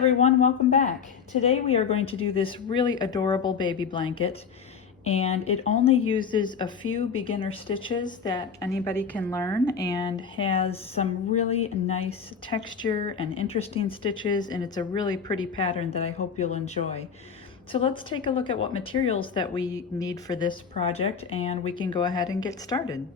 everyone, welcome back. Today we are going to do this really adorable baby blanket, and it only uses a few beginner stitches that anybody can learn and has some really nice texture and interesting stitches, and it's a really pretty pattern that I hope you'll enjoy. So let's take a look at what materials that we need for this project, and we can go ahead and get started.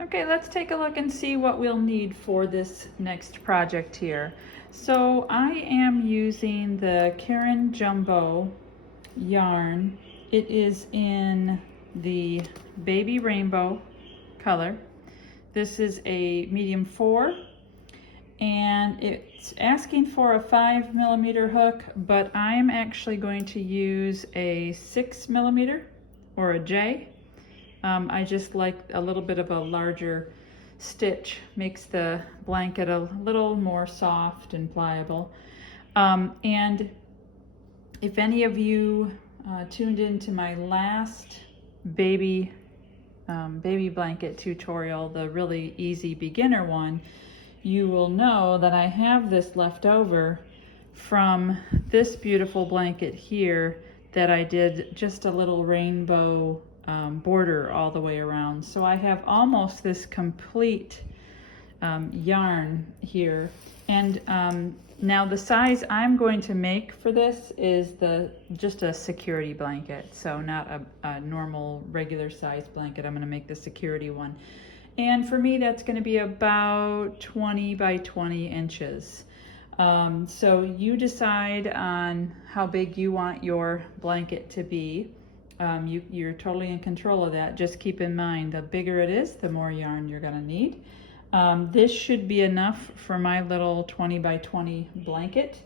Okay, let's take a look and see what we'll need for this next project here. So I am using the Caron Jumbo yarn. It is in the baby rainbow color. This is a medium 4, and it's asking for a 5mm hook, but I'm actually going to use a 6mm or a J. I just like a little bit of a larger stitch, makes the blanket a little more soft and pliable. And if any of you tuned into my last baby blanket tutorial, the really easy beginner one, you will know that I have this left over from this beautiful blanket here that I did just a little rainbow border all the way around. So I have almost this complete yarn here. And now the size I'm going to make for this is just a security blanket, so not a normal regular size blanket. I'm going to make the security one. And for me, that's going to be about 20 by 20 inches. So you decide on how big you want your blanket to be. You're totally in control of that. Just keep in mind, the bigger it is, the more yarn you're going to need. This should be enough for my little 20 by 20 blanket.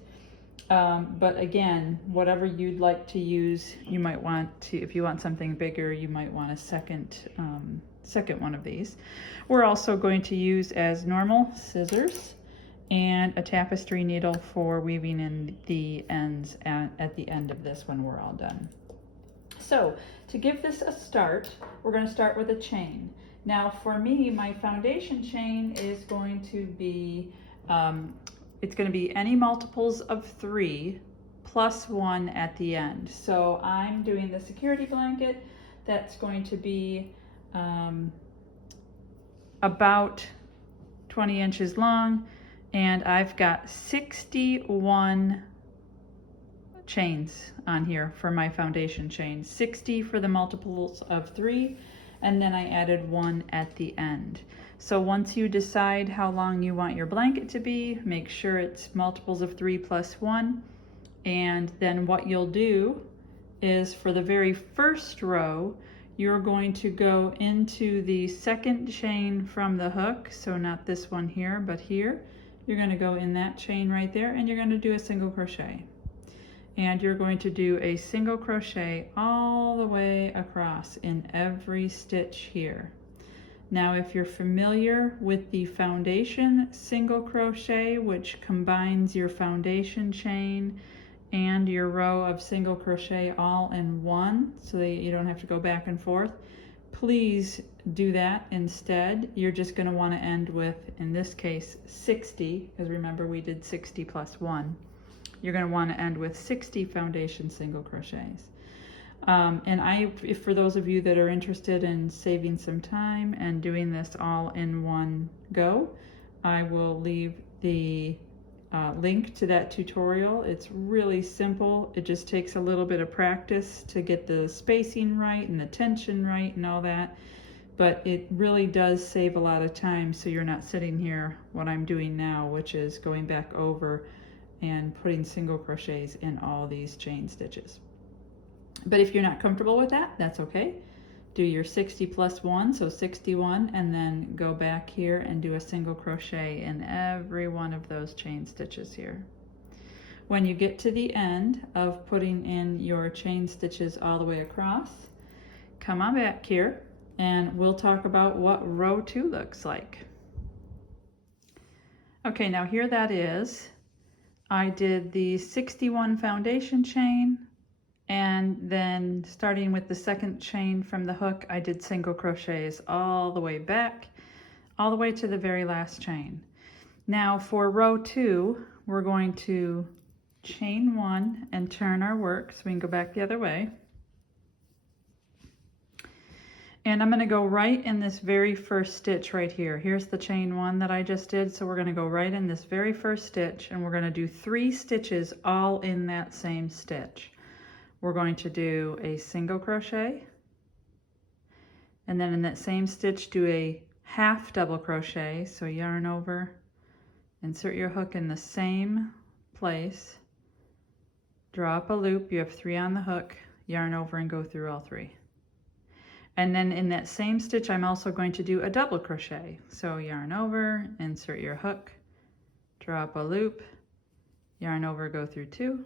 But again, whatever you'd like to use, you might want to, if you want something bigger, you might want a second one of these. We're also going to use, as normal, scissors and a tapestry needle for weaving in the ends at the end of this when we're all done. So to give this a start, we're going to start with a chain. Now for me, my foundation chain is going to be, it's going to be any multiples of 3 plus 1 at the end. So I'm doing the security blanket. That's going to be about 20 inches long, and I've got 61 chains on here for my foundation chain. 60 for the multiples of 3, and then I added 1 at the end. So once you decide how long you want your blanket to be, make sure it's multiples of 3 plus 1, and then what you'll do is for the very first row, you're going to go into the second chain from the hook, so not this one here, but here. You're going to go in that chain right there, and you're going to do a single crochet. And you're going to do a single crochet all the way across in every stitch here. Now if you're familiar with the foundation single crochet, which combines your foundation chain and your row of single crochet all in one so that you don't have to go back and forth, please do that instead. You're just going to want to end with, in this case, 60, because remember we did 60 plus 1. You're going to want to end with 60 foundation single crochets. And for those of you that are interested in saving some time and doing this all in one go, I will leave the link to that tutorial. It's really simple. It just takes a little bit of practice to get the spacing right and the tension right and all that. But it really does save a lot of time, so you're not sitting here, what I'm doing now, which is going back over and putting single crochets in all these chain stitches. But if you're not comfortable with that, that's okay. Do your 60 plus 1, so 61, and then go back here and do a single crochet in every one of those chain stitches here. When you get to the end of putting in your chain stitches all the way across, come on back here and we'll talk about what row 2 looks like. Okay, now here that is. I did the 61 foundation chain, and then starting with the second chain from the hook, I did single crochets all the way back, all the way to the very last chain. Now for row 2, we're going to chain 1 and turn our work so we can go back the other way. And I'm going to go right in this very first stitch right here. Here's the chain 1 that I just did, so we're going to go right in this very first stitch, and we're going to do 3 stitches all in that same stitch. We're going to do a single crochet, and then in that same stitch do a half double crochet, so yarn over, insert your hook in the same place, draw up a loop, you have 3 on the hook, yarn over and go through all 3. And then in that same stitch I'm also going to do a double crochet, so yarn over, insert your hook, draw up a loop, yarn over, go through 2,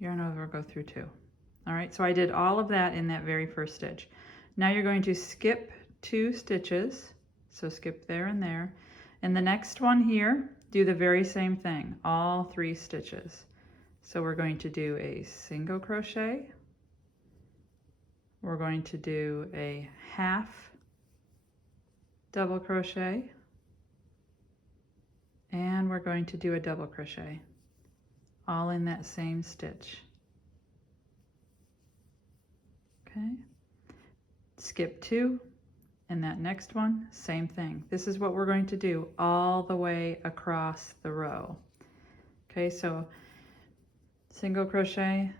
yarn over, go through 2. All right, so I did all of that in that very first stitch. Now you're going to skip 2 stitches, so skip there and there. And the next one here, do the very same thing, all 3 stitches. So we're going to do a single crochet, we're going to do a half double crochet, and we're going to do a double crochet, all in that same stitch. Okay, skip 2, and that next one, same thing. This is what we're going to do all the way across the row. Okay, so single crochet,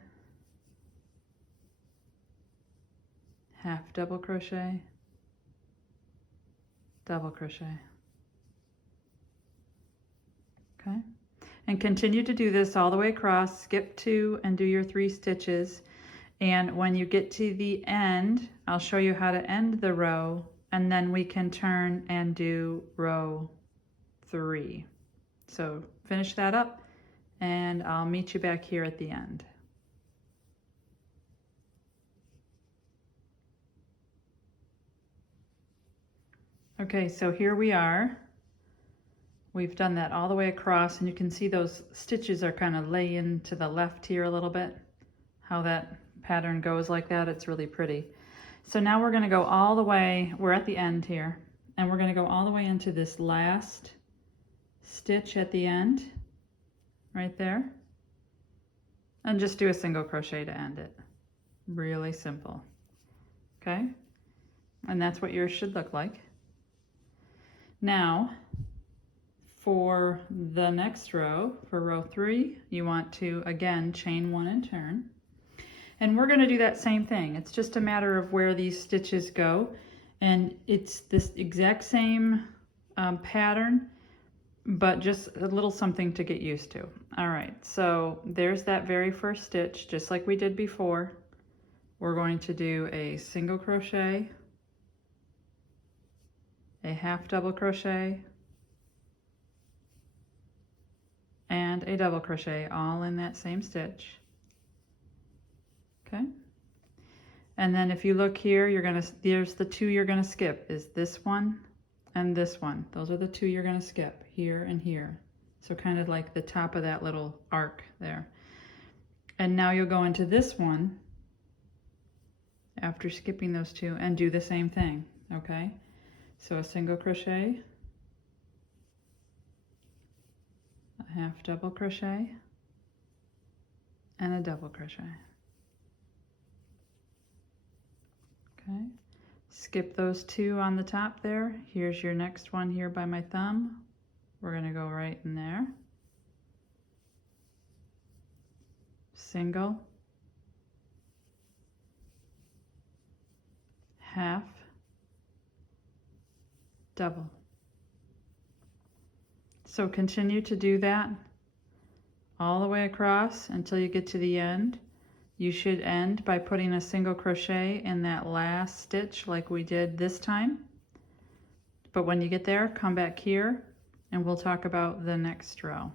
half double crochet, double crochet. Okay, and continue to do this all the way across. Skip 2 and do your 3 stitches, and when you get to the end, I'll show you how to end the row, and then we can turn and do row 3. So finish that up and I'll meet you back here at the end. Okay, so here we are. We've done that all the way across, and you can see those stitches are kind of laying to the left here a little bit. How that pattern goes like that, it's really pretty. So now we're going to go all the way, we're at the end here, and we're going to go all the way into this last stitch at the end, right there, and just do a single crochet to end it. Really simple. Okay, and that's what yours should look like. Now, for the next row, for row 3, you want to, again, chain 1 and turn. And we're going to do that same thing. It's just a matter of where these stitches go. And it's this exact same pattern, but just a little something to get used to. All right, so there's that very first stitch, just like we did before. We're going to do a single crochet, a half double crochet, and a double crochet, all in that same stitch. Okay, and then if you look here, there's the 2 you're gonna skip, is this one and this one. Those are the 2 you're gonna skip, here and here. So kind of like the top of that little arc there. And now you'll go into this one after skipping those 2 and do the same thing, okay? So a single crochet, a half double crochet, and a double crochet. Okay, skip those 2 on the top there. Here's your next one here by my thumb. We're going to go right in there. Single, half, double. So continue to do that all the way across until you get to the end. You should end by putting a single crochet in that last stitch like we did this time. But when you get there, come back here and we'll talk about the next row.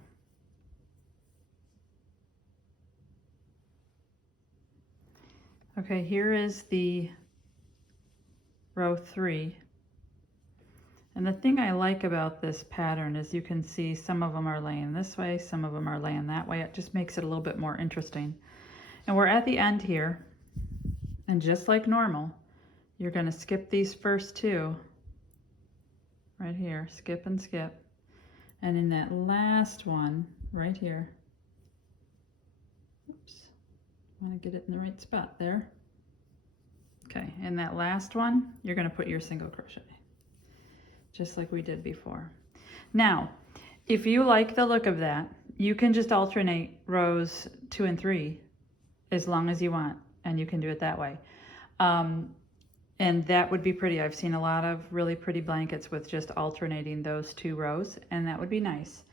Okay, here is the row 3. And the thing I like about this pattern is you can see some of them are laying this way, some of them are laying that way. It just makes it a little bit more interesting. And we're at the end here, and just like normal, you're going to skip these first 2 right here, skip and skip. And in that last one, right here. Oops, I want to get it in the right spot there. Okay, and that last one, you're going to put your single crochet, just like we did before. Now, if you like the look of that, you can just alternate rows 2 and 3 as long as you want, and you can do it that way. And that would be pretty. I've seen a lot of really pretty blankets with just alternating those 2 rows, and that would be nice.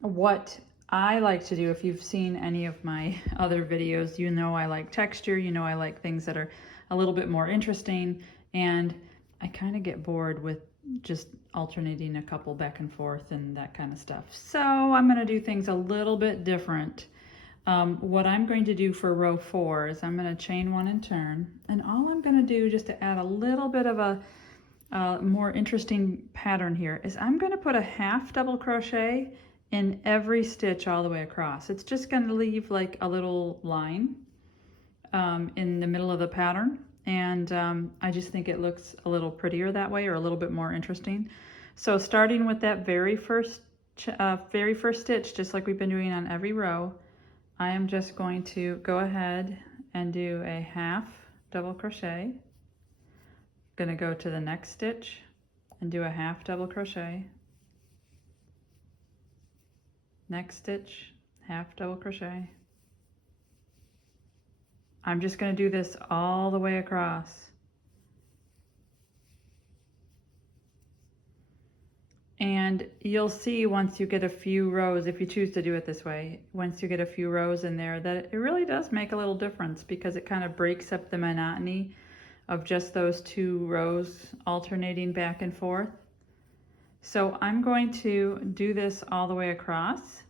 What I like to do, if you've seen any of my other videos, you know I like texture, you know I like things that are a little bit more interesting, and I kind of get bored with just alternating a couple back and forth and that kind of stuff. So I'm going to do things a little bit different. What I'm going to do for row 4 is I'm going to chain 1 and turn, and all I'm going to do just to add a little bit of a more interesting pattern here is I'm going to put a half double crochet in every stitch all the way across. It's just going to leave like a little line in the middle of the pattern, and I just think it looks a little prettier that way, or a little bit more interesting. So starting with that very first stitch, just like we've been doing on every row, I am just going to go ahead and do a half double crochet. Going to go to the next stitch and do a half double crochet. Next stitch, half double crochet. I'm just going to do this all the way across. And you'll see once you get a few rows, if you choose to do it this way, once you get a few rows in there, that it really does make a little difference, because it kind of breaks up the monotony of just those 2 rows alternating back and forth. So I'm going to do this all the way across,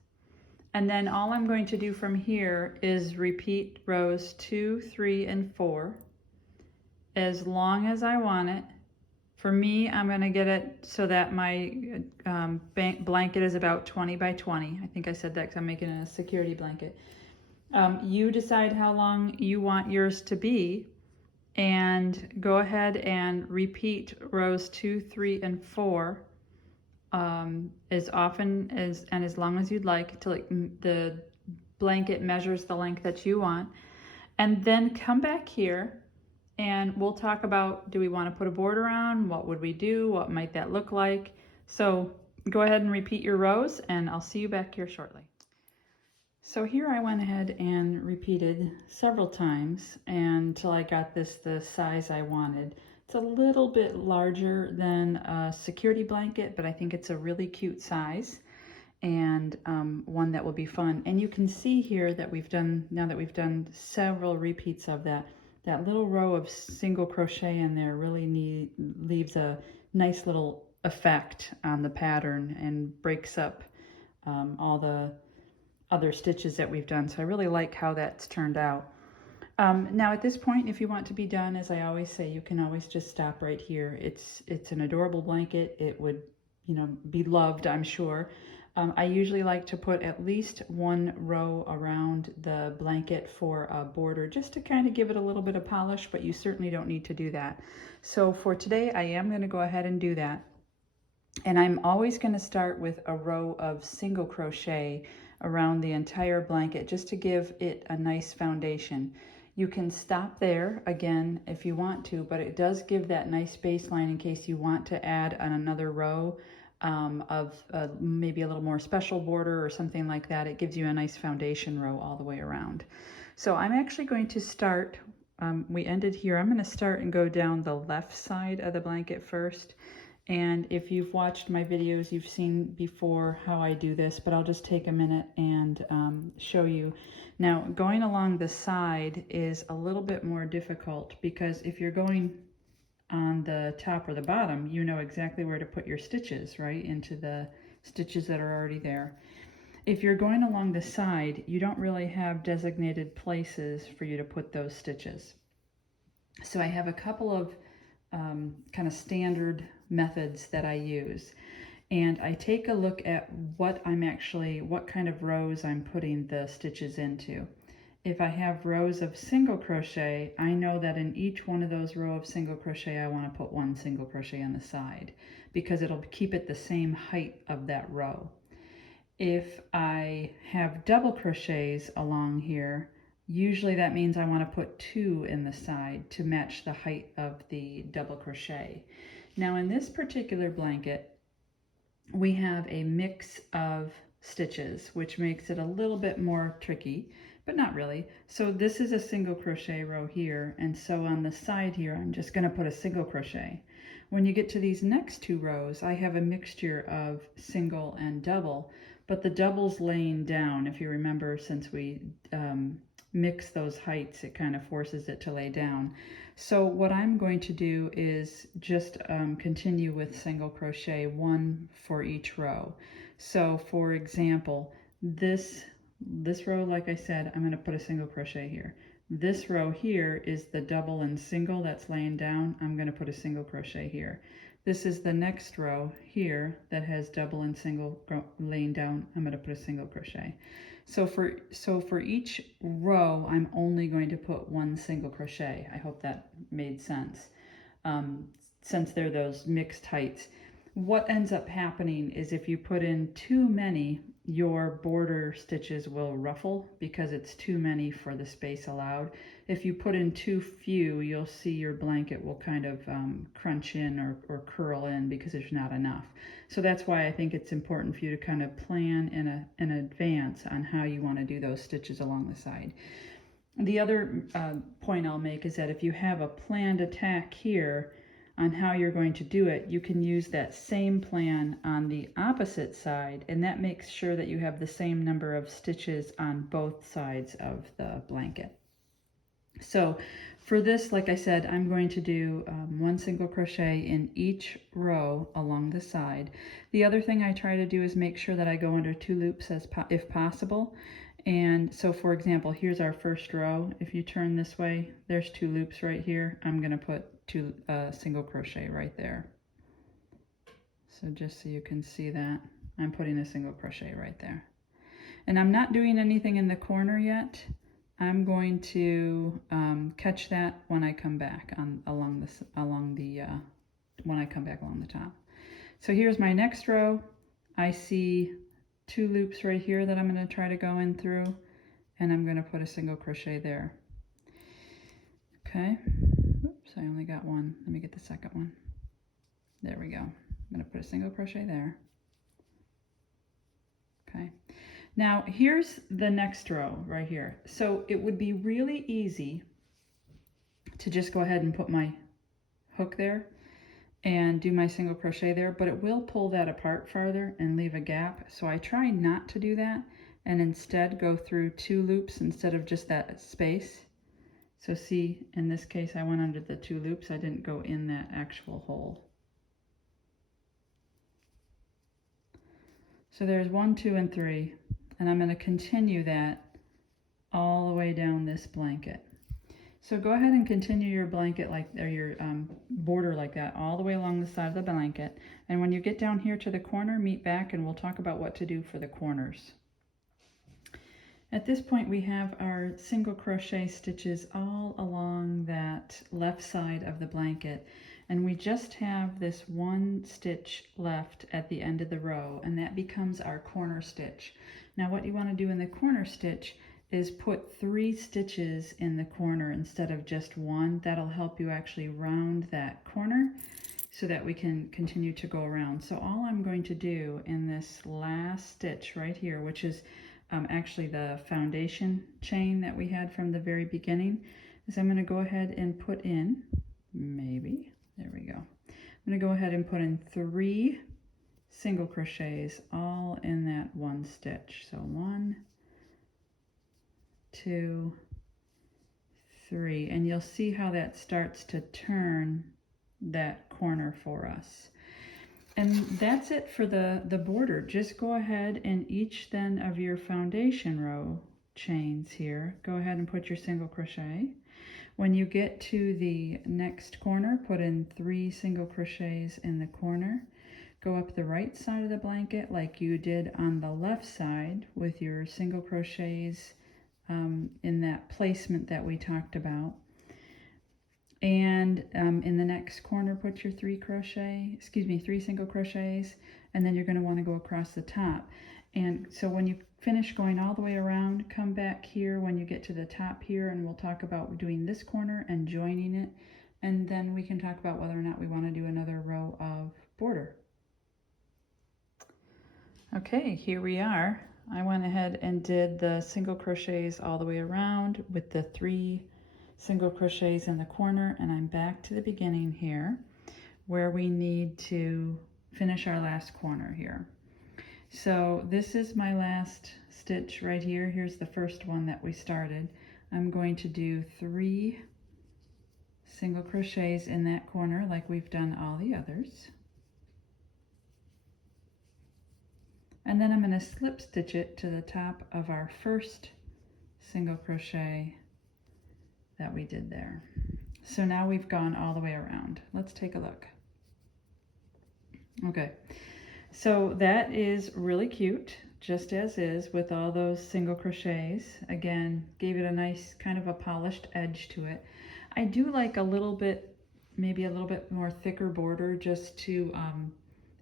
and then all I'm going to do from here is repeat rows 2, 3, and 4 as long as I want it. For me, I'm going to get it so that my blanket is about 20 by 20. I think I said that because I'm making a security blanket. You decide how long you want yours to be, and go ahead and repeat rows 2, 3, and 4 as often and as long as you'd like, till the blanket measures the length that you want. And then come back here and we'll talk about, do we want to put a border on? What would we do? What might that look like? So go ahead and repeat your rows, and I'll see you back here shortly. So here I went ahead and repeated several times until I got this the size I wanted. It's a little bit larger than a security blanket, but I think it's a really cute size, and one that will be fun. And you can see here that now that we've done several repeats of that little row of single crochet in there really leaves a nice little effect on the pattern and breaks up all the other stitches that we've done. So I really like how that's turned out. Now at this point, if you want to be done, as I always say, you can always just stop right here. It's an adorable blanket. It would, be loved, I'm sure. I usually like to put at least 1 row around the blanket for a border, just to kind of give it a little bit of polish, but you certainly don't need to do that. So for today, I am going to go ahead and do that. And I'm always going to start with a row of single crochet around the entire blanket, just to give it a nice foundation. You can stop there again if you want to, but it does give that nice baseline in case you want to add another row of maybe a little more special border or something like that. It gives you a nice foundation row all the way around. So I'm actually going to start, we ended here, I'm going to start and go down the left side of the blanket first. And if you've watched my videos, you've seen before how I do this, but I'll just take a minute and show you. Now, going along the side is a little bit more difficult, because if you're going on the top or the bottom, you know exactly where to put your stitches, right, into the stitches that are already there. If you're going along the side, you don't really have designated places for you to put those stitches. So I have a couple of kind of standard methods that I use, and I take a look at what kind of rows I'm putting the stitches into. If I have rows of single crochet, I know that in each one of those rows of single crochet, I want to put 1 single crochet on the side, because it'll keep it the same height of that row. If I have double crochets along here, usually that means I want to put 2 in the side to match the height of the double crochet. Now in this particular blanket, we have a mix of stitches, which makes it a little bit more tricky, but not really. So this is a single crochet row here, and so on the side here, I'm just going to put a single crochet. When you get to these next 2 rows, I have a mixture of single and double, but the double's laying down. If you remember, since we mix those heights, it kind of forces it to lay down. So what I'm going to do is just continue with single crochet, 1 for each row. So for example, this row, like I said, I'm going to put a single crochet here. This row here is the double and single that's laying down. I'm going to put a single crochet here. This is the next row here that has double and single laying down. I'm going to put a single crochet. So for each row, I'm only going to put 1 single crochet. I hope that made sense. Since they're those mixed heights. What ends up happening is if you put in too many, your border stitches will ruffle because it's too many for the space allowed. If you put in too few, you'll see your blanket will kind of crunch in or curl in because there's not enough. So that's why I think it's important for you to kind of plan in advance on how you want to do those stitches along the side. The other point I'll make is that if you have a planned attack here on how you're going to do it, you can use that same plan on the opposite side, and that makes sure that you have the same number of stitches on both sides of the blanket. So for this, like I said, I'm going to do 1 single crochet in each row along the side. The other thing I try to do is make sure that I go under 2 loops if possible. And so for example, here's our first row. If you turn this way, there's 2 loops right here. I'm going to put 2 single crochet right there. So just so you can see that, I'm putting a single crochet right there. And I'm not doing anything in the corner yet. I'm going to catch that when I come back when I come back along the top. So here's my next row. I see 2 loops right here that I'm going to try to go in through, and I'm going to put a single crochet there. Okay. Oops, I only got 1. Let me get the second one. There we go. I'm going to put a single crochet there. Okay. Now here's the next row right here. So it would be really easy to just go ahead and put my hook there and do my single crochet there, but it will pull that apart farther and leave a gap. So I try not to do that and instead go through 2 loops instead of just that space. So see, in this case, I went under the 2 loops. I didn't go in that actual hole. So there's 1, 2, and 3, and I'm going to continue that all the way down this blanket. So go ahead and continue your blanket or your border like that all the way along the side of the blanket. And when you get down here to the corner, meet back and we'll talk about what to do for the corners. At this point, we have our single crochet stitches all along that left side of the blanket. And we just have this 1 stitch left at the end of the row, and that becomes our corner stitch. Now what you want to do in the corner stitch is put 3 stitches in the corner instead of just 1. That'll help you actually round that corner so that we can continue to go around. So all I'm going to do in this last stitch right here, which is actually the foundation chain that we had from the very beginning, is I'm going to go ahead and put in, there we go. I'm going to go ahead and put in 3 single crochets all in that 1 stitch. So 1, 2, 3, and you'll see how that starts to turn that corner for us. And that's it for the border. Just go ahead and each then of your foundation row chains here, go ahead and put your single crochet. When you get to the next corner, put in 3 single crochets in the corner. Go up the right side of the blanket like you did on the left side with your single crochets in that placement that we talked about. And in the next corner, put your 3 single crochets, and then you're going to want to go across the top. And so when you finish going all the way around, come back here when you get to the top here, and we'll talk about doing this corner and joining it, and then we can talk about whether or not we want to do another row of border. Okay, here we are. I went ahead and did the single crochets all the way around with the 3 single crochets in the corner, and I'm back to the beginning here where we need to finish our last corner here. So this is my last stitch right here. Here's the first one that we started. I'm going to do 3 single crochets in that corner like we've done all the others. And then I'm going to slip stitch it to the top of our first single crochet that we did there. So now we've gone all the way around. Let's take a look. Okay, so that is really cute, just as is, with all those single crochets. Again, gave it a nice kind of a polished edge to it. I do like a little bit, maybe a little bit more thicker border, just to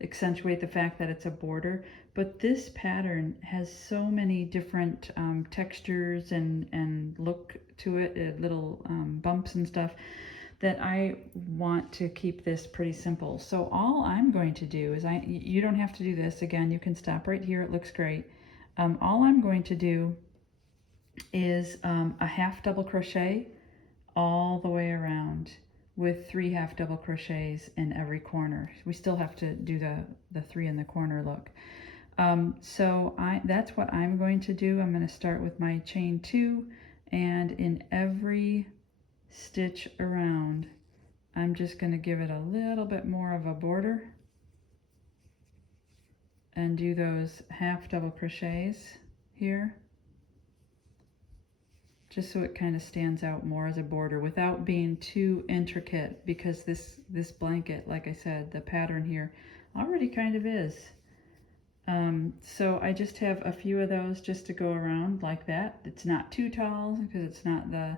accentuate the fact that it's a border. But this pattern has so many different textures and look to it, little bumps and stuff, that I want to keep this pretty simple. So all I'm going to do is, you don't have to do this. Again, you can stop right here. It looks great. All I'm going to do is a half double crochet all the way around with 3 half double crochets in every corner. We still have to do the 3 in the corner look. So that's what I'm going to do. I'm going to start with my chain 2, and in every stitch around, I'm just going to give it a little bit more of a border and do those half double crochets here, just so it kind of stands out more as a border without being too intricate, because this blanket, like I said, the pattern here already kind of is. So I just have a few of those just to go around like that. It's not too tall because it's not the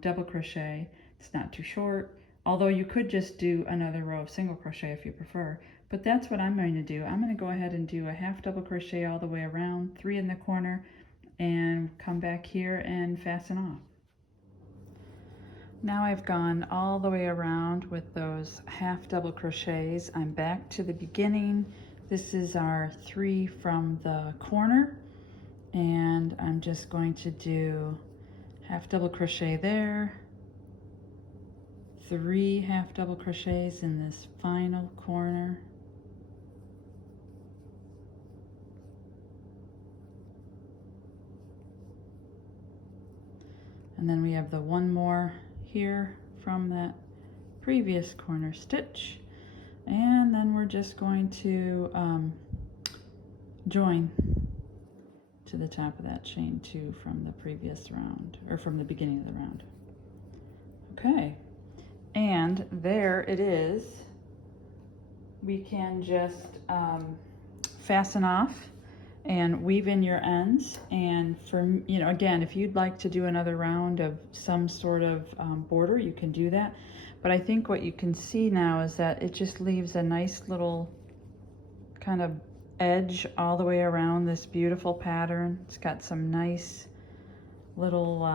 double crochet. It's not too short, although you could just do another row of single crochet if you prefer. But that's what I'm going to do. I'm going to go ahead and do a half double crochet all the way around, 3 in the corner, and come back here and fasten off. Now I've gone all the way around with those half double crochets. I'm back to the beginning. This is our 3 from the corner, and I'm just going to do half double crochet there, 3 half double crochets in this final corner, and then we have the 1 more here from that previous corner stitch, and then we're just going to join to the top of that chain 2 from the previous round, or from the beginning of the round. Okay, and there it is. We can just fasten off and weave in your ends. And for, again, if you'd like to do another round of some sort of border, you can do that. But I think what you can see now is that it just leaves a nice little kind of edge all the way around this beautiful pattern. It's got some nice little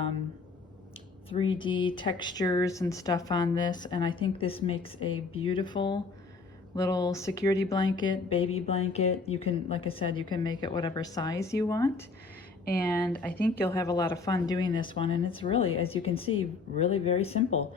3D textures and stuff on this, and I think this makes a beautiful little security blanket, baby blanket. You can, like I said, you can make it whatever size you want, and I think you'll have a lot of fun doing this one. And it's really, as you can see, really very simple.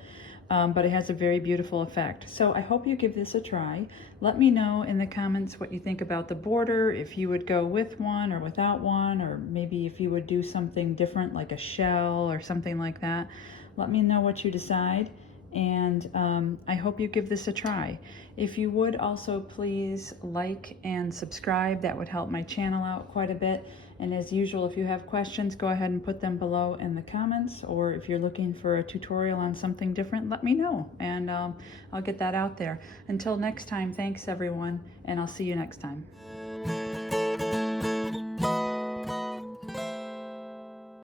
But it has a very beautiful effect. So I hope you give this a try. Let me know in the comments what you think about the border, if you would go with one or without one, or maybe if you would do something different like a shell or something like that. Let me know what you decide, and I hope you give this a try. If you would also please like and subscribe, that would help my channel out quite a bit. And as usual, if you have questions, go ahead and put them below in the comments, or if you're looking for a tutorial on something different, let me know, and I'll get that out there. Until next time, thanks everyone, and I'll see you next time.